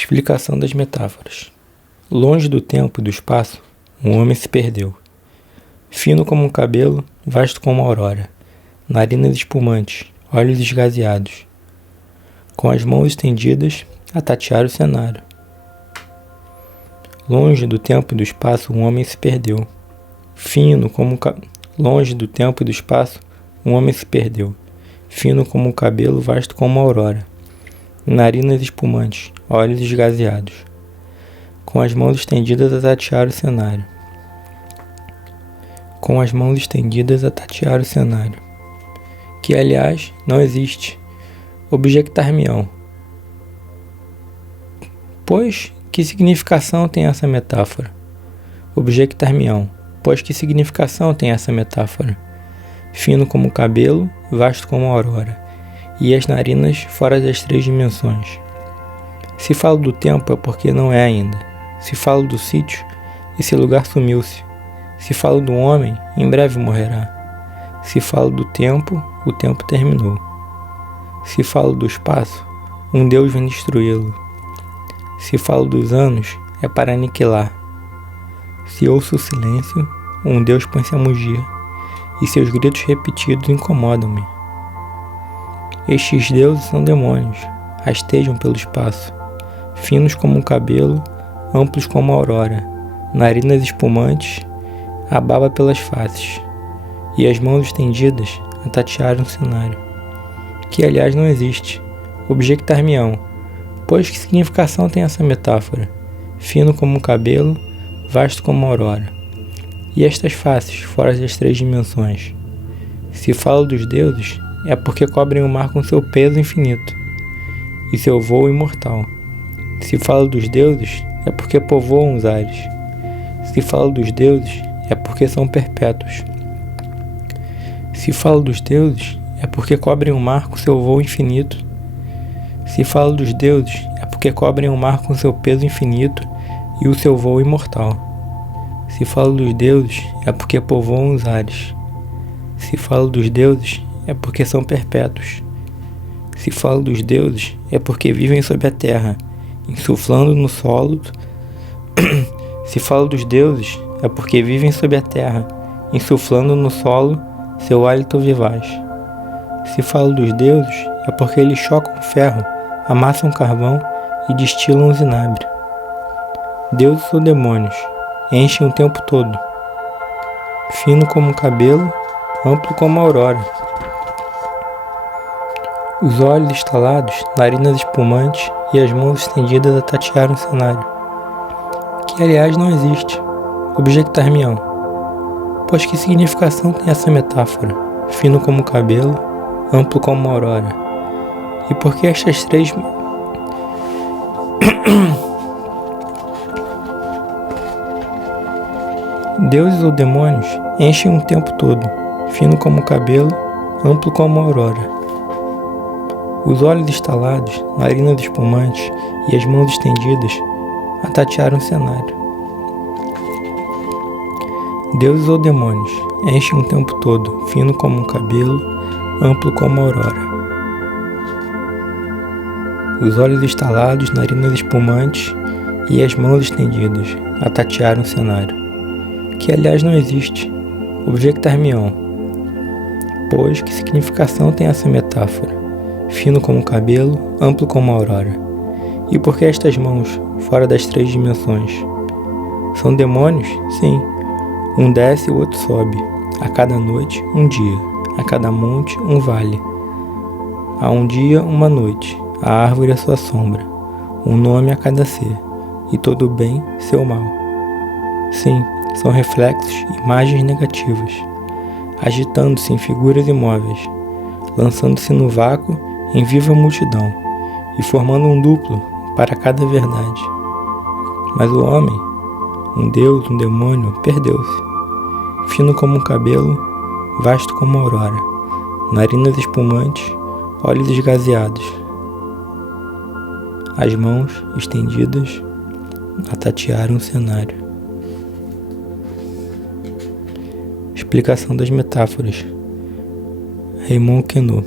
Explicação das metáforas. Longe do tempo e do espaço, um homem se perdeu. Fino como um cabelo, vasto como a aurora, narinas espumantes, olhos esgazeados. Com as mãos estendidas, a tatear o cenário. Longe do tempo e do espaço, um homem se perdeu. Longe do tempo e do espaço, um homem se perdeu. Fino como um cabelo, vasto como a aurora, narinas espumantes, olhos esgazeados. Com as mãos estendidas a tatear o cenário. Com as mãos estendidas a tatear o cenário. Que, aliás, não existe. Objectar-me-ão. Pois, que significação tem essa metáfora? Objectar-me-ão. Pois, que significação tem essa metáfora? Fino como o cabelo, vasto como a aurora, e as narinas fora das 3 dimensões. Se falo do tempo é porque não é ainda. Se falo do sítio, esse lugar sumiu-se. Se falo do homem, em breve morrerá. Se falo do tempo, o tempo terminou. Se falo do espaço, um Deus vem destruí-lo. Se falo dos anos, é para aniquilar. Se ouço o silêncio, um Deus põe-se a mugir, e seus gritos repetidos incomodam-me. Estes deuses são demônios, rastejam pelo espaço, finos como um cabelo, amplos como a aurora, narinas espumantes, a baba pelas faces, e as mãos estendidas a tatear um cenário. Que, aliás, não existe. Objectar-me-ão. Pois, que significação tem essa metáfora? Fino como um cabelo, vasto como a aurora. E estas faces, fora das 3 dimensões? Se falo dos deuses, é porque cobrem o mar com seu peso infinito e seu voo imortal. Se falo dos deuses, é porque povoam os ares. Se falo dos deuses, é porque são perpétuos. Se falo dos deuses, é porque cobrem o mar com seu voo infinito. Se falo dos deuses, é porque cobrem o mar com seu peso infinito e o seu voo imortal. Se falo dos deuses, é porque povoam os ares. Se falo dos deuses, é porque são perpétuos. Se falo dos deuses, é porque vivem sob a terra, insuflando no solo. Se falo dos deuses, é porque vivem sob a terra, insuflando no solo seu hálito vivaz. Se falo dos deuses, é porque eles chocam o ferro, amassam carvão e destilam o zinabre. Deuses ou demônios, enchem o tempo todo. Fino como um cabelo, amplo como a aurora. Os olhos estalados, narinas espumantes e as mãos estendidas a tatear um cenário. Que, aliás, não existe. Objectar-me-ão. Pois que significação tem essa metáfora? Fino como o cabelo, amplo como a aurora. E por que estas 3... Deuses ou demônios enchem o tempo todo, fino como o cabelo, amplo como a aurora. Os olhos estalados, narinas espumantes e as mãos estendidas a tatear um cenário. Deuses ou demônios enchem o tempo todo, fino como um cabelo, amplo como a aurora. Os olhos estalados, narinas espumantes e as mãos estendidas a tatear um cenário. Que, aliás, não existe. Objectar-me-ão. Pois, que significação tem essa metáfora? Fino como o cabelo, amplo como a aurora. E por que estas mãos, fora das 3 dimensões? São demônios? Sim. Um desce e o outro sobe. A cada noite, um dia. A cada monte, um vale. A um dia, uma noite. A árvore, a sua sombra. Um nome a cada ser. E todo o bem, seu mal. Sim, são reflexos, imagens negativas, agitando-se em figuras imóveis, lançando-se no vácuo em viva multidão e formando um duplo para cada verdade. Mas o homem, um deus, um demônio, perdeu-se. Fino como um cabelo, vasto como a aurora, narinas espumantes, olhos esgazeados, as mãos estendidas a tatear um cenário. Explicação das metáforas. Raymond Queneau.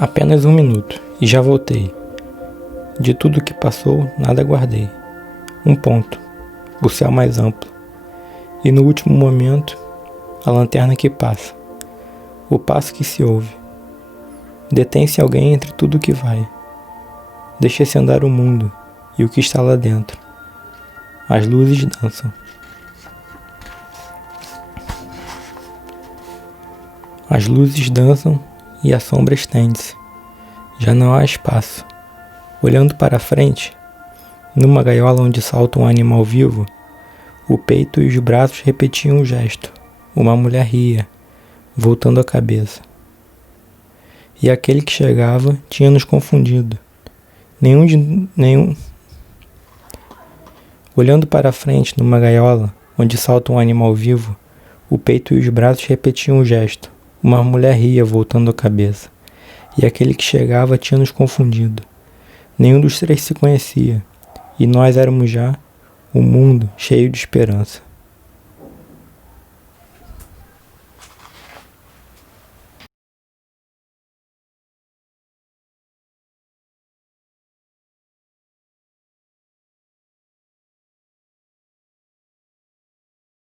Apenas 1 minuto, e já voltei. De tudo que passou, nada guardei. Um ponto, o céu mais amplo. E no último momento, a lanterna que passa. O passo que se ouve. Detém-se alguém entre tudo que vai. Deixa-se andar o mundo e o que está lá dentro. As luzes dançam. As luzes dançam e a sombra estende-se. Já não há espaço. Olhando para a frente, numa gaiola onde salta um animal vivo, o peito e os braços repetiam o gesto. Uma mulher ria, voltando a cabeça. E aquele que chegava tinha nos confundido. Olhando para a frente, numa gaiola onde salta um animal vivo, o peito e os braços repetiam o gesto. Uma mulher ria, voltando a cabeça. E aquele que chegava tinha nos confundido. Nenhum dos três se conhecia, e nós éramos já um mundo cheio de esperança.